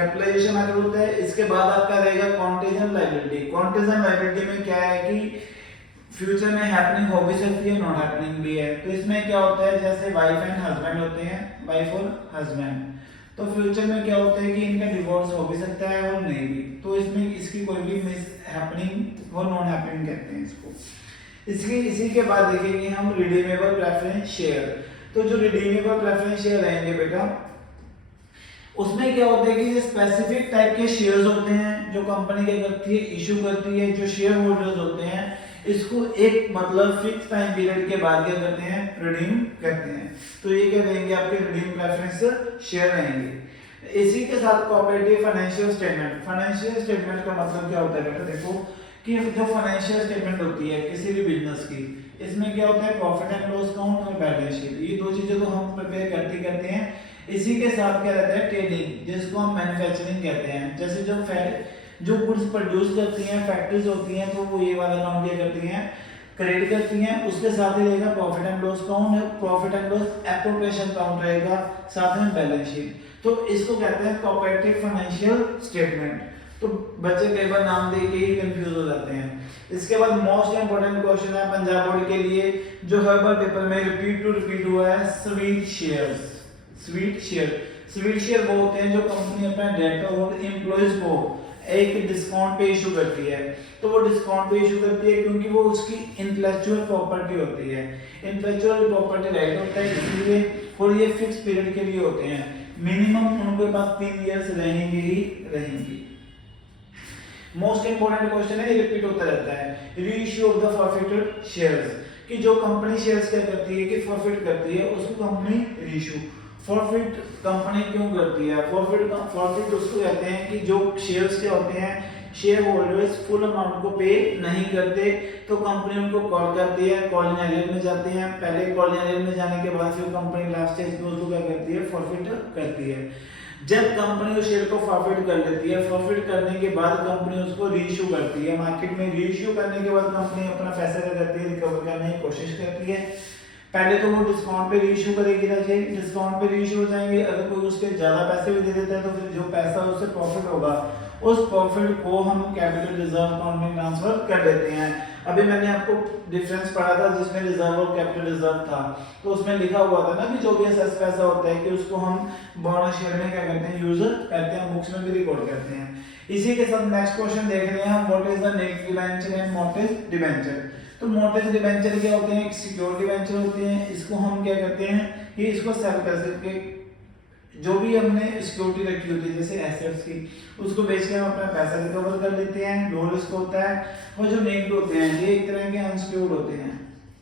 Capitalisation method होता है। इसके बाद आपका रहेगा कॉन्टेजेंट लायबिलिटी। कॉन्टेजेंट लायबिलिटी में क्या है कि फ्यूचर में हैपनिंग हो भी सकती है, नॉट हैपनिंग भी है। तो इसमें क्या होता है, जैसे वाइफ एंड हस्बैंड होते हैं, वाइफ और हस्बैंड, तो फ्यूचर में क्या होता है कि इनका डिवोर्स हो भी सकता है और नहीं भी, तो इसमें इसकी कोई भी मिस हैपनिंग और नॉन हैपनिंग कहते हैं इसको। इसी के बाद देखेंगे हम रिडीमेबल प्रेफरेंस शेयर। तो जो रिडीमेबल प्रेफरेंस शेयर रहेंगे बेटा, उसमें क्या होता है कि ये स्पेसिफिक टाइप के शेयर्स होते हैं जो कंपनी क्या करती है, इशू करती है। जो शेयर होल्डर्स होते हैं इसको एक मतलब फिक्स टाइम पीरियड के बाद क्या करते हैं, रिडीम करते हैं। तो ये क्या रहेंगे, आपके रिडीम प्रेफरेंस शेयर रहेंगे। इसी के साथ cooperative financial statement. Financial statement का मतलब क्या होता है बेटा, देखो कि जो फाइनेंशियल स्टेटमेंट होती है किसी भी बिजनेस की, इसमें क्या होता है, प्रॉफिट एंड लॉस अकाउंट और बैलेंस शीट, ये दो चीजें तो हम प्रिपेयर करते हैं। इसी के साथ क्या रहता है, ट्रेडिंग, जिसको हम मैन्युफैक्चरिंग कहते हैं। जैसे जो गुड्स प्रोड्यूस करती हैं फैक्ट्रीज होती हैं, तो वो ये वाला काम क्या करती हैं, क्रेडिट करती हैं। उसके साथ ही रहेगा profit and loss account, profit and loss appropriation account रहेगा, साथ में बैलेंस शीट। तो इसको कहते हैं कोऑपरेटिव फाइनेंशियल स्टेटमेंट। तो बच्चे कई बार नाम दे के ही कंफ्यूज हो जाते हैं। इसके बाद मोस्ट इंपोर्टेंट क्वेश्चन है पंजाब बोर्ड के लिए, जो हर बार पेपर में रिपीट हुआ है, स्वीट शेयर्स। स्वीट शेयर वो होते हैं जो कंपनी अपना डेटर और एम्प्लॉइज को एक डिस्काउंट पे इशू करती है। तो वो डिस्काउंट पे इशू करती है क्योंकि वो उसकी इंटेलेक्चुअल प्रॉपर्टी होती है, इंटेलेक्चुअल प्रॉपर्टी राइट होता है, इसलिए और ये फिक्स पीरियड के लिए होते हैं। मिनिमम उनके पास 3 इयर्स रहेंगे ही रहेंगी। मोस्ट इंपोर्टेंट क्वेश्चन है, ये रिपीट होता रहता है, reissue of the forfeited shares, कि जो कंपनी शेयर्स क्या करती है कि फॉरफिट करती है, उसको कंपनी रीइश्यू। फॉरफिट कंपनी क्यों करती है, फॉरफिट उसको कहते हैं कि जो शेयर्स के होते हैं, शेयर होल्डर्स फुल अमाउंट को पे नहीं करते, तो कंपनी उनको कॉल करती है, कॉलिंग एरियर में जाते हैं। पहले कॉलिंग एरियर में जाने के बाद फिर कंपनी लास्ट स्टेज में उसको क्या करती है, फॉरफिट करती है। जब कंपनी उस शेयर को फॉरफिट कर लेती है, फॉरफिट करने के बाद कंपनी उसको रीइश्यू करती है मार्केट में। रीइश्यू करने के बाद कंपनी अपना पैसा क्या करती है, रिकवर करने की कोशिश करती है। पहले तो वो डिस्काउंट पे रीइश्यू करेगी ना जी, डिस्काउंट पे रीइश्यू हो जाएंगे। अगर कोई उसके ज्यादा पैसे भी दे देता है तो फिर जो पैसा उससे प्रॉफिट होगा, उस प्रॉफिट को हम कैपिटल रिजर्व अकाउंट में ट्रांसफर कर देते हैं। अभी मैंने आपको डिफरेंस पढ़ा था जिसमें रिजर्व और कैपिटल रिजर्व था, तो उसमें लिखा हुआ था ना कि जो भी एसेस पैसा होता है कि उसको हम बॉन्ड शेयर में क्या करते हैं, यूज करते हैं, बुक्स में भी रिकॉर्ड करते हैं। इसी के साथ नेक्स्ट क्वेश्चन देख रहे हैं हम, what is the net debenture and mortgage debenture. तो मॉर्गेज डिबेंचर क्या होते हैं, एक सिक्योर्ड डिबेंचर होते हैं। इसको हम क्या करते हैं कि इसको सेल कर सकते, जो भी हमने सिक्योरिटी रखी होती है जैसे एसेट्स की, उसको बेच के हम अपना पैसा रिकवर कर लेते हैं, लो रिस्क होता है। और जो नेक्ड होते हैं ये एक तरह के अनसिक्योर्ड होते हैं।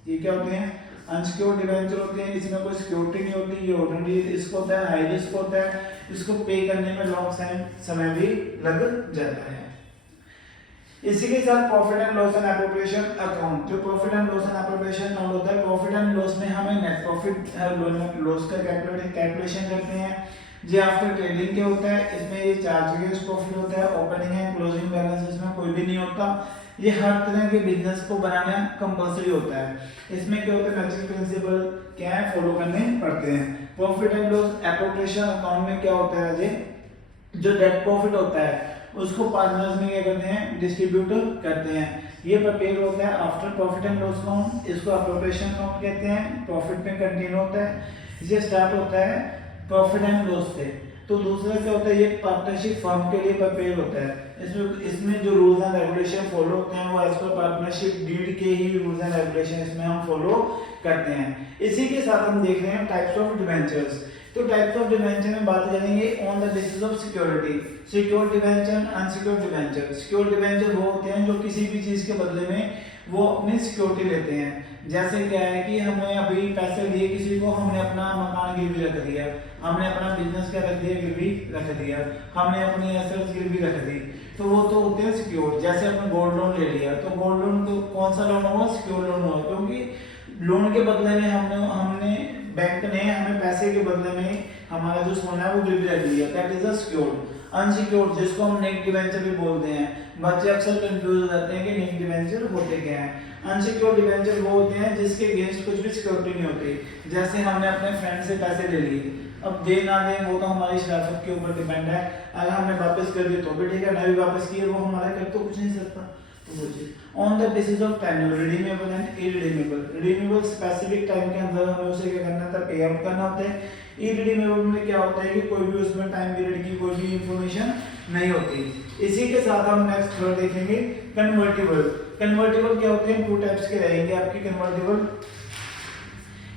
ये क्या होते हैं, अनसिक्योर्ड डिबेंचर होते हैं, इसमें कोई सिक्योरिटी नहीं होती, ये ऑर्डिनरी रिस्क होता है, हाई रिस्क होता है, इसको पे करने में लॉन्ग समय भी लग जाता है। इसी के साथ profit and loss and appropriation account. जो profit and loss and appropriation account होता है, प्रॉफिट एंड लॉस में हमें नेट प्रॉफिट लॉस का कैलकुलेशन करते हैं। जी आफ्टर ट्रेडिंग क्या होता है, इसमें ये चार्ज अगेंस्ट प्रॉफिट होता है, ओपनिंग एंड क्लोजिंग बैलेंस इसमें कोई भी नहीं होता। ये हर तरह के बिजनेस को बनाना कंपलसरी होता है। इसमें क्या होता है, मैचिंग प्रिंसिपल क्या है, फॉलो करने पड़ते हैं। Profit and loss appropriation account में क्या होता है जी, जो नेट प्रॉफिट होता है उसको पार्टनर्स में क्या करते हैं, डिस्ट्रीब्यूट करते हैं। ये प्रिपेयर होता है after profit and loss account, इसको एप्रोप्रिएशन अकाउंट कहते हैं। प्रॉफिट में कंटिन्यू होता है, ये स्टार्ट होता है प्रॉफिट एंड लॉस से। तो दूसरा क्या होता है, ये पार्टनरशिप फर्म के लिए प्रिपेयर होता है। इसमें जो रूल्स एंड रेगुलेशन फॉलो होते हैं वो एज पर पार्टनरशिप डीड के ही रूल्स एंड रेगुलेशन इसमें हम फॉलो करते हैं। इसी के साथ हम देख रहे हैं टाइप्स ऑफ डिबेंचर्स। तो टाइप्स ऑफ डिबेंचर में बात करेंगे on the basis of security, secured debenture, unsecured debenture. Secured debenture वो होते हैं जो किसी भी चीज के बदले में वो अपनी सिक्योरिटी लेते हैं। जैसे क्या है कि हमने अभी पैसे दिए किसी को, हमने अपना मकान गिरवी रख दिया, हमने अपना बिजनेस क्या रख दिया, गिरवी रख दिया, हमने अपनी एसेट्स गिरवी रख दी, तो वो तो होते हैं सिक्योर्ड। जैसे आपने गोल्ड लोन ले लिया, तो गोल्ड लोन तो कौन सा लोन हुआ, सिक्योर्ड लोन हुआ, क्योंकि लोन के बदले में हमने बैंक ने हमें पैसे के बदले में हमारा जो सोना है वो गिरवी रख दिया, that is a secured. Unsecured जिसको हम नेट डिबेंचर भी बोलते हैं, बच्चे अक्सर कंफ्यूज हो जाते हैं कि नेट डिबेंचर होते क्या हैं। अनसिक्योर्ड डिबेंचर वो होते हैं जिसके अगेंस्ट कुछ भी सिक्योरिटी नहीं होती। जैसे हमने अपने फ्रेंड से पैसे ले लिए, अब दे ना दे वो तो हमारी शराफत के ऊपर डिपेंड है। अगर हमने वापस कर दिया तो भी ठीक है, नहीं भी वापस किए वो हमारा कर तो कुछ नहीं सकता। तो वो चीज on the basis of tenure redeemable and irredeemable. Redeemable specific time के अंदर हमें उसे क्या करना था, पे आउट करना होता है। इरिडीमेबल में क्या होता है कि कोई भी उसमें टाइम पीरियड की कोई भी इंफॉर्मेशन नहीं होती। इसी के साथ हम नेक्स्ट थर्ड देखेंगे कन्वर्टिबल। कन्वर्टिबल क्या होते हैं, टू टाइप्स के रहेंगे आपके कन्वर्टिबल।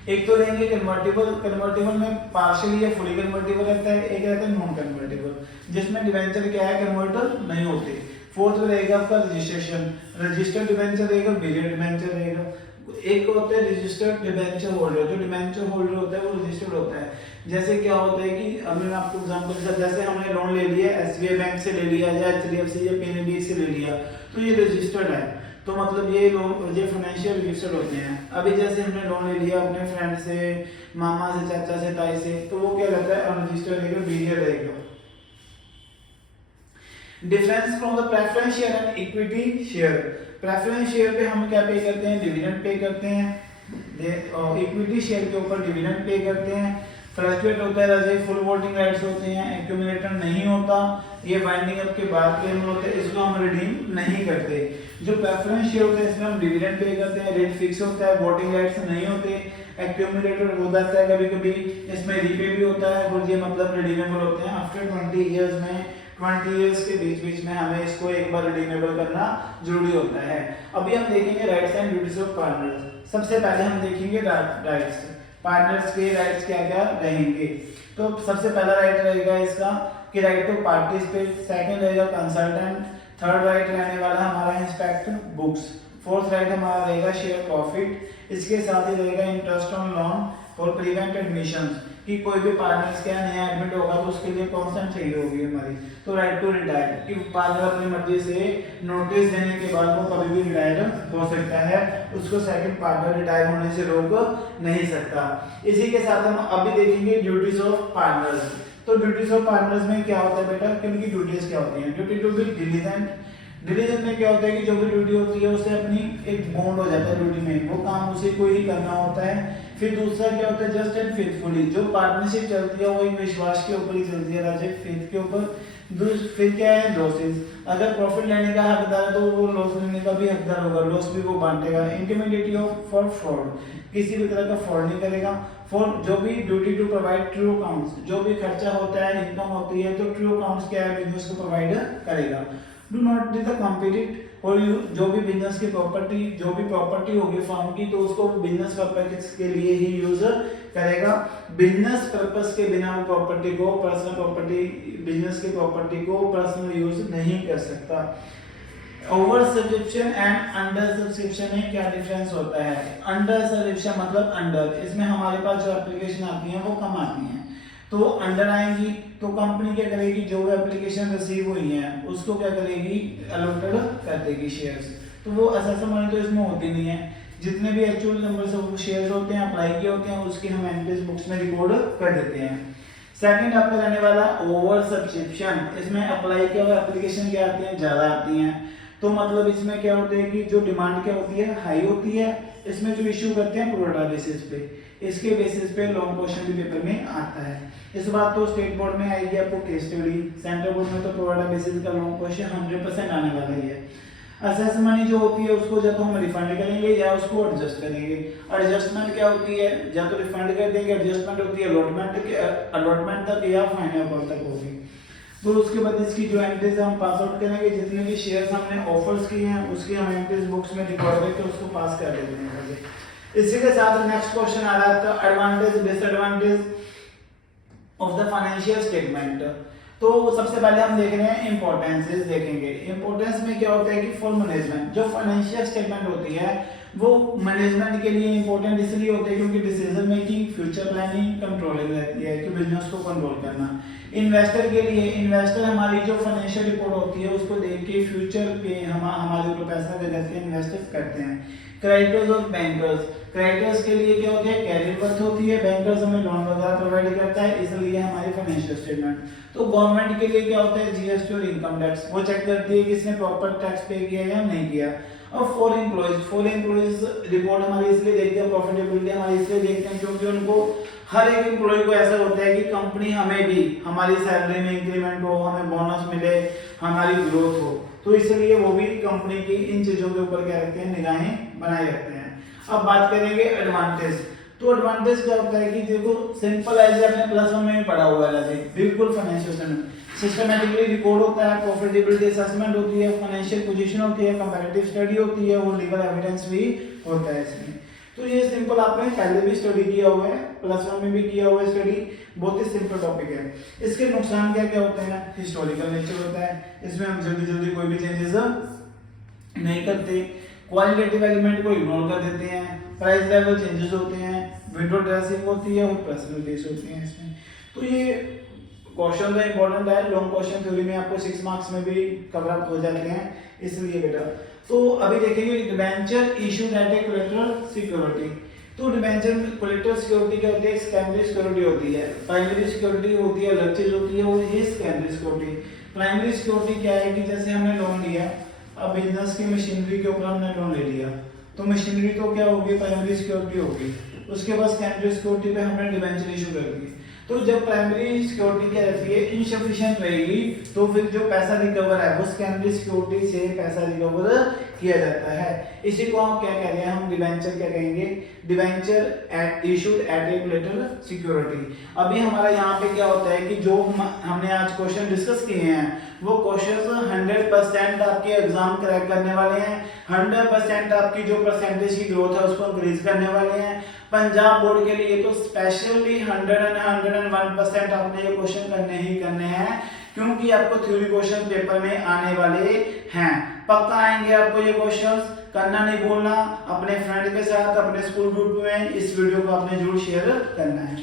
एक तो रहेंगे कन्वर्टिबल, कन्वर्टिबल में पार्शियली या फुली कन्वर्टिबल रहता है, एक रहता है नॉन कन्वर्टिबल जिसमें डिवेंचर क्या है कन्वर्टर नहीं होते। फोर्थ में रहेगा आपका रजिस्ट्रेशन, रजिस्टर्ड डिवेंचर रहेगा, बिलियन डिवेंचर रहेगा। एक होता है रजिस्टर्ड डिवेंचर होल्डर, जो डिवेंचर होल्डर होता है वो रजिस्टर्ड होता है। जैसे क्या होता है कि अभी मैं आपको एग्जांपल के साथ, जैसे हमने लोन ले लिया एसबीआई बैंक से ले लिया या एचडीएफसी या पीएनबी से ले लिया तो ये रजिस्टर्ड है, तो मतलब ये लोन ये फाइनेंशियल रजिस्टर्ड होते हैं। अभी जैसे हमने लोन ले लिया अपने फ्रेंड से, मामा से, चाचा से, ताई से, तो वो क्या रहता है अनरजिस्टर्ड रहेगा, बीरियर रहेगा। Difference from the preference share and equity share. Preference share पे हम क्या पे करते हैं, डिविडेंड पे करते हैं। इक्विटी शेयर के ऊपर डिविडेंड पे करते हैं। फ्लक्चुएट होता है राजे, फुल वोटिंग राइट्स होते हैं, एक्यूमुलेटर नहीं होता, ये वाइंडिंग अप के बाद क्लेम होते हैं, इसको हम रिडीम नहीं करते। जो प्रेफरेंस शेयर होता है इसमें हम डिविडेंड पे करते हैं, रेट फिक्स होता है, वोटिंग राइट्स नहीं होते, एक्यूमुलेटर हो जाता है कभी कभी, इसमें रीपे भी होता है और ये मतलब रिडीमेबल होते हैं आफ्टर 20 इयर्स में। 20 इयर्स के बीच बीच में हमें इसको एक बार रिडीमेबल करना जरूरी होता है। अभी हम देखेंगे rights and duties of partners. सबसे पहले हम देखेंगे राइट्स, पार्टनर्स के राइट्स क्या क्या रहेंगे। तो सबसे पहला राइट रहेगा इसका कि राइट टू पार्टिसिपेट, सेकंड रहेगा कंसल्टेंट, थर्ड राइट रहने वाला हमारा इंस्पेक्ट बुक्स, फोर्थ राइट हमारा रहेगा शेयर प्रॉफिट, इसके साथ ही रहेगा interest on loan for prevent admissions, कि कोई भी पार्टनर्स क्या नया एडमिट होगा तो उसके लिए कॉन्सेंट चाहिए होगी हमारी। तो राइट टू रिटायर, कि पार्टनर अपनी मर्जी से नोटिस देने के बाद वो कभी भी रिटायर हो सकता है, उसको सेकंड पार्टनर रिटायर होने से रोक नहीं सकता। इसी के साथ हम अभी देखेंगे ड्यूटीज ऑफ पार्टनर्स। तो ड्यूटीज ऑफ पार्टनर्स में क्या होता है बेटा, किनकी ड्यूटीज क्या होती हैं। Duty to be diligent, diligent में क्या होता है कि जो भी ड्यूटी होती है उसे अपनी एक बॉन्ड हो जाता है ड्यूटी में, वो काम उसे को ही करना होता है। फिर दूसरा क्या होता है जस्ट एंड फेथफुली, जो पार्टनरशिप चलती है वो एक विश्वास के ऊपर ही चलती है राजे, फेथ के ऊपर। फिर क्या है लॉसेस, अगर प्रॉफिट लेने का हकदार है तो वो लॉस लेने का भी हकदार होगा, लॉस भी वो बांटेगा। इंटिमिडिटी ऑफ फॉर फ्रॉड, किसी भी तरह का फ्रॉड नहीं करेगा। फॉर जो भी duty to provide true accounts, जो भी खर्चा होता है इनकम होती है तो ट्रू अकाउंट्स क्या है बिजनेस को प्रोवाइड करेगा। Do not do the compete और जो भी बिजनेस की प्रॉपर्टी, जो भी प्रॉपर्टी होगी फर्म की तो उसको बिजनेस पर्पस के लिए ही यूज करेगा। बिजनेस पर्पस के बिना वो प्रॉपर्टी को, पर्सनल प्रॉपर्टी, बिजनेस की प्रॉपर्टी को पर्सनल यूज नहीं कर सकता। Over subscription and under subscription में क्या डिफरेंस होता है। अंडर सब्सक्रिप्शन मतलब अंडर, इसमें हमारे पास जो एप्लीकेशन आती है वो कम आती हैं, तो अंडर आएंगी तो कंपनी क्या करेगी, जो एप्लीकेशन रिसीव हुई है उसको क्या करेगी, अलॉटेड कर देगी शेयर्स। तो वो असेसमेंट मनी तो इसमें होती नहीं है, जितने भी एक्चुअल नंबर ऑफ शेयर्स होते हैं अप्लाई किए होते हैं उसकी हम एनपीएस बुक्स में रिकॉर्ड कर देते हैं। सेकंड आपका रहने वाला ओवर सब्सक्रिप्शन, इसमें अप्लाई किया हुआ एप्लीकेशन क्या आती है, ज्यादा आती हैं, तो मतलब इसमें क्या होता है कि जो डिमांड क्या होती है, हाई होती है। इसमें जो इशू करते हैं प्रोडा बेसिस पे, इसके बेसिस पे लॉन्ग क्वेश्चन भी पेपर में आता है। इस बात तो स्टेट बोर्ड में आएगी आपको केस स्टडी, सेंट्रल बोर्ड में तो प्रोडा बेसिस का लॉन्ग क्वेश्चन 100% आने वाला ही है। असेस मनी जो होती है उसको या तो हम रिफंड करेंगे या उसको एडजस्ट करेंगे। एडजस्टमेंट क्या होती है, या तो रिफंड कर देंगे, एडजस्टमेंट होती है अलॉटमेंट तक या फाइनल कॉल तक होगी। तो उसके बाद इसकी जो एंट्रीज हम पास आउट करेंगे, जितने भी शेयर्स हमने ऑफर्स किए हैं उसकी हम एंट्रीज बुक्स में रिकॉर्ड करके उसको पास कर देते हैं। इसी के साथ नेक्स्ट क्वेश्चन आ रहा है advantage disadvantage of the financial statement. तो सबसे पहले हम देख रहे हैं इंपॉर्टेंसेस देखेंगे। इंपॉर्टेंस में क्या होता है कि फॉर मैनेजमेंट, जो फाइनेंशियल स्टेटमेंट होती है वो मैनेजमेंट के लिए इंपॉर्टेंट इसलिए होते हैं क्योंकि decision making, future planning, controlling रहती है कि बिजनेस को कंट्रोल करना। इन्वेस्टर के लिए, इन्वेस्टर हमारी जो फाइनेंशियल रिपोर्ट होती है उसको देख के फ्यूचर पे हमारे ऊपर पैसा दे देते हैं, इन्वेस्ट करते हैं। क्रेडिटर्स और बैंकर्स, क्रेडिटर्स के लिए क्या होती है, कैरी वर्थ होती है, बैंकर्स हमें लोन वगैरह प्रोवाइड करता है, इसलिए हमारी फाइनेंशियल स्टेटमेंट। तो गवर्नमेंट के लिए क्या होता है, जीएसटी और इनकम टैक्स, वो चेक करती है कि इसने प्रॉपर टैक्स पे किया या नहीं किया। और फॉर एम्प्लॉइज रिपोर्ट हमारी इसलिए देखते हैं, प्रॉफिटेबिलिटी हमारी इसलिए देखते हैं क्योंकि उनको हर एक एम्प्लॉय को ऐसा होता है कि कंपनी हमें भी हमारी सैलरी में इंक्रीमेंट हो, हमें बोनस मिले, हमारी ग्रोथ हो, तो इसलिए वो भी कंपनी की इन चीजों के ऊपर क्या रखते हैं, निगाहें बनाए रखते हैं। अब बात करेंगे एडवांटेज। तो एडवांटेज क्या होता है कि देखो सिंपल एज आपने प्लस वन में पढ़ा हुआ है, बिल्कुल फाइनेंशियल सिस्टमैटिकली रिकॉर्ड होता है, प्रॉफिटेबिलिटी असेसमेंट होती है, फाइनेंशियल पोजीशन होती है, कंपैरेटिव स्टडी होती है और लीगल एविडेंस भी होता है इसमें। तो ये सिंपल आपने पहले भी स्टडी किया हुआ है, प्लस वन में भी किया हुआ है स्टडी, बहुत ही सिंपल टॉपिक है। इसके नुकसान क्या क्या होते हैं, हिस्टोरिकल नेचर होता है, इसमें हम जल्दी जल्दी कोई भी चेंजेस नहीं करते, क्वालिटेटिव एलिमेंट को इग्नोर कर देते हैं, प्राइस लेवल चेंजेस होते हैं, विंडो ड्रेसिंग होती है और पर्सनल बेस होती है इसमें। तो ये क्वेश्चन तो इंपॉर्टेंट है, लॉन्ग क्वेश्चन थ्योरी में आपको 6 मार्क्स में भी कवर अप हो जाते हैं, इसलिए बेटा। तो अभी देखेंगे debenture issued at A collateral security. तो डिबेंचर कोलेटरल सिक्योरिटी क्या होती है, सेकेंडरी सिक्योरिटी होती है, प्राइमरी सिक्योरिटी होती है, अलग चीज होती है, और ये सेकेंडरी सिक्योरिटी। प्राइमरी सिक्योरिटी क्या है कि जैसे हमने लोन लिया, अब बिजनेस की मशीनरी के ऊपर हमने लोन ले लिया, तो मशीनरी तो क्या होगी, प्राइमरी सिक्योरिटी होगी। उसके बाद सेकेंडरी सिक्योरिटी पे हमने डिबेंचर इशू कर दी। तो जब प्राइमरी सिक्योरिटी क्या रहती है, इनसफिशिएंट रहेगी, तो फिर जो पैसा रिकवर है वो सेकेंडरी सिक्योरिटी से पैसा रिकवर किया जाता है। इसी को हम क्या कह रहे हैं, हम डिबेंचर क्या कहेंगे, debenture issued at A collateral security. अभी हमारा यहाँ पे क्या होता है कि जो हमने आज क्वेश्चन डिस्कस किए हैं वो क्वेश्चंस 100% आपके एग्जाम क्रैक करने वाले हैं, 100% आपकी जो परसेंटेज की ग्रोथ है उसको इंक्रीज करने वाले हैं। पंजाब बोर्ड के लिए तो स्पेशली 101% आपने ये क्वेश्चन करने ही करने हैं, क्योंकि आपको थ्योरी क्वेश्चन पेपर में आने वाले हैं, पक्का आएंगे आपको ये क्वेश्चंस। करना नहीं भूलना, अपने फ्रेंड के साथ, अपने स्कूल ग्रुप में इस वीडियो को आपने जरूर शेयर करना है।